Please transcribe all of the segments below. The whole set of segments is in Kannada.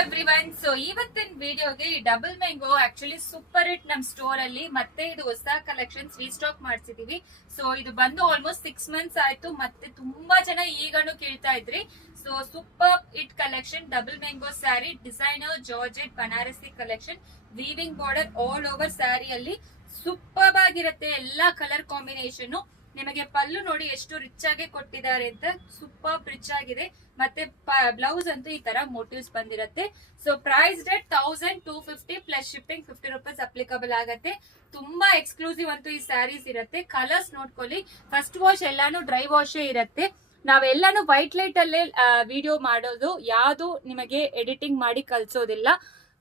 ಎವ್ರಿವನ್. ಸೊ ಇವತ್ತಿನ ವಿಡಿಯೋಗೆ ಈ double mango actually super hit ನಮ್ ಸ್ಟೋರ್ ಅಲ್ಲಿ ಮತ್ತೆ ಇದು ಹೊಸ ಕಲೆಕ್ಷನ್ಸ್ ರೀಸ್ಟಾಕ್ ಮಾಡ್ಸಿದೀವಿ. ಸೊ ಇದು ಬಂದು ಆಲ್ಮೋಸ್ಟ್ 6 ಮಂತ್ಸ್ ಆಯ್ತು, ಮತ್ತೆ ತುಂಬಾ ಜನ ಈಗನು ಕೇಳ್ತಾ ಇದ್ರಿ. So super hit collection double mango sari, designer georgette Banarasi collection, weaving border all over sari ಅಲ್ಲಿ ಸೂಪರ್ ಆಗಿರುತ್ತೆ. ಎಲ್ಲಾ ಕಲರ್ ಕಾಂಬಿನೇಷನ್. ನಿಮಗೆ ಪಲ್ಲು ನೋಡಿ ಎಷ್ಟು ರಿಚ್ ಆಗಿ ಕೊಟ್ಟಿದ್ದಾರೆ ಅಂತ, ಸೂಪರ್ ರಿಚ್ ಆಗಿದೆ. ಮತ್ತೆ ಬ್ಲೌಸ್ ಅಂತೂ ಈ ತರ ಮೋಟಿವ್ಸ್ ಬಂದಿರುತ್ತೆ. So price rate 1250 plus shipping 50 rupees applicable ಆಗತ್ತೆ. ತುಂಬಾ ಎಕ್ಸ್ಕ್ಲೂಸಿವ್ ಅಂತೂ ಈ ಸ್ಯಾರೀಸ್ ಇರುತ್ತೆ. ಕಲರ್ಸ್ ನೋಡ್ಕೊಳ್ಳಿ. ಫಸ್ಟ್ ವಾಶ್ ಎಲ್ಲಾನು ಡ್ರೈ ವಾಶ್ ಇರುತ್ತೆ. ನಾವೆಲ್ಲಾನು ವೈಟ್ ಲೈಟ್ ಅಲ್ಲೇ ವಿಡಿಯೋ ಮಾಡೋದು, ಯಾವ್ದು ನಿಮಗೆ ಎಡಿಟಿಂಗ್ ಮಾಡಿ ಕಳ್ಸೋದಿಲ್ಲ.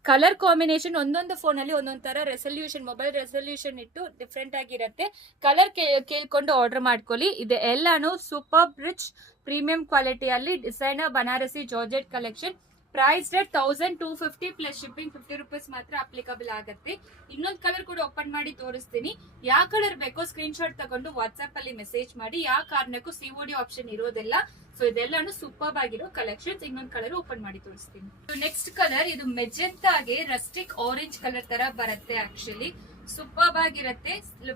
ಕಲರ್ ಕಾಂಬಿನೇಷನ್ ಒಂದೊಂದು ಫೋನ್ ಅಲ್ಲಿ ಒಂದೊಂದ್ ತರ ರೆಸಲ್ಯೂಷನ್, ಮೊಬೈಲ್ ರೆಸಲ್ಯೂಷನ್ ಇಟ್ಟು ಡಿಫ್ರೆಂಟ್ ಆಗಿರುತ್ತೆ. ಕಲರ್ ಕೇಳ್ಕೊಂಡು ಆರ್ಡರ್ ಮಾಡ್ಕೊಳ್ಳಿ. ಇದು ಎಲ್ಲಾನು ಸೂಪರ್ ರಿಚ್ ಪ್ರೀಮಿಯಂ ಕ್ವಾಲಿಟಿಯಲ್ಲಿ designer Banarasi georgette collection. Price rate 1250 plus shipping 50 rupees ಮಾತ್ರ ಅಪ್ಲಿಕಬಲ್ ಆಗುತ್ತೆ. ಇನ್ನೊಂದು ಕಲರ್ ಕೂಡ ಓಪನ್ ಮಾಡಿ ತೋರಿಸ್ತೀನಿ. ಯಾವ ಕಲರ್ ಬೇಕೋ ಸ್ಕ್ರೀನ್ ಶಾಟ್ ತಗೊಂಡು ವಾಟ್ಸ್ಆಪ್ ಅಲ್ಲಿ ಮೆಸೇಜ್ ಮಾಡಿ. ಯಾವ ಕಾರಣಕ್ಕೂ ಸಿಒಡಿ ಆಪ್ಷನ್ ಇರೋದಿಲ್ಲ. ಸೊ ಇದೆಲ್ಲಾನು ಸೂಪರ್ ಆಗಿರೋ ಕಲೆಕ್ಷನ್ಸ್. ಇನ್ನೊಂದು ಕಲರ್ ಓಪನ್ ಮಾಡಿ ತೋರಿಸ್ತೀನಿ. ನೆಕ್ಸ್ಟ್ ಕಲರ್ ಇದು ಮೆಜೆಂಟಾಗೆ ರಸ್ಟಿಕ್ ಆರೆಂಜ್ ಕಲರ್ ತರ ಬರುತ್ತೆ. ಆಕ್ಚುಲಿ ಸೂಪರ್ ಆಗಿರುತ್ತೆ.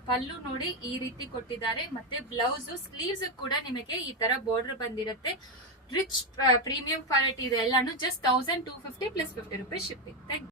ಪಲ್ಲು ನೋಡಿ ಈ ರೀತಿ ಕೊಟ್ಟಿದ್ದಾರೆ. ಮತ್ತೆ ಬ್ಲೌಸ್ ಸ್ಲೀವ್ಸ್ ಕೂಡ ನಿಮಗೆ ಈ ತರ ಬಾರ್ಡರ್ ಬಂದಿರುತ್ತೆ. ರಿಚ್ ಪ್ರೀಮಿಯಂ ಕ್ವಾಲಿಟಿ ಇದೆ. ಎಲ್ಲಾನು just 1250 plus 50 rupees shipping. Thank you.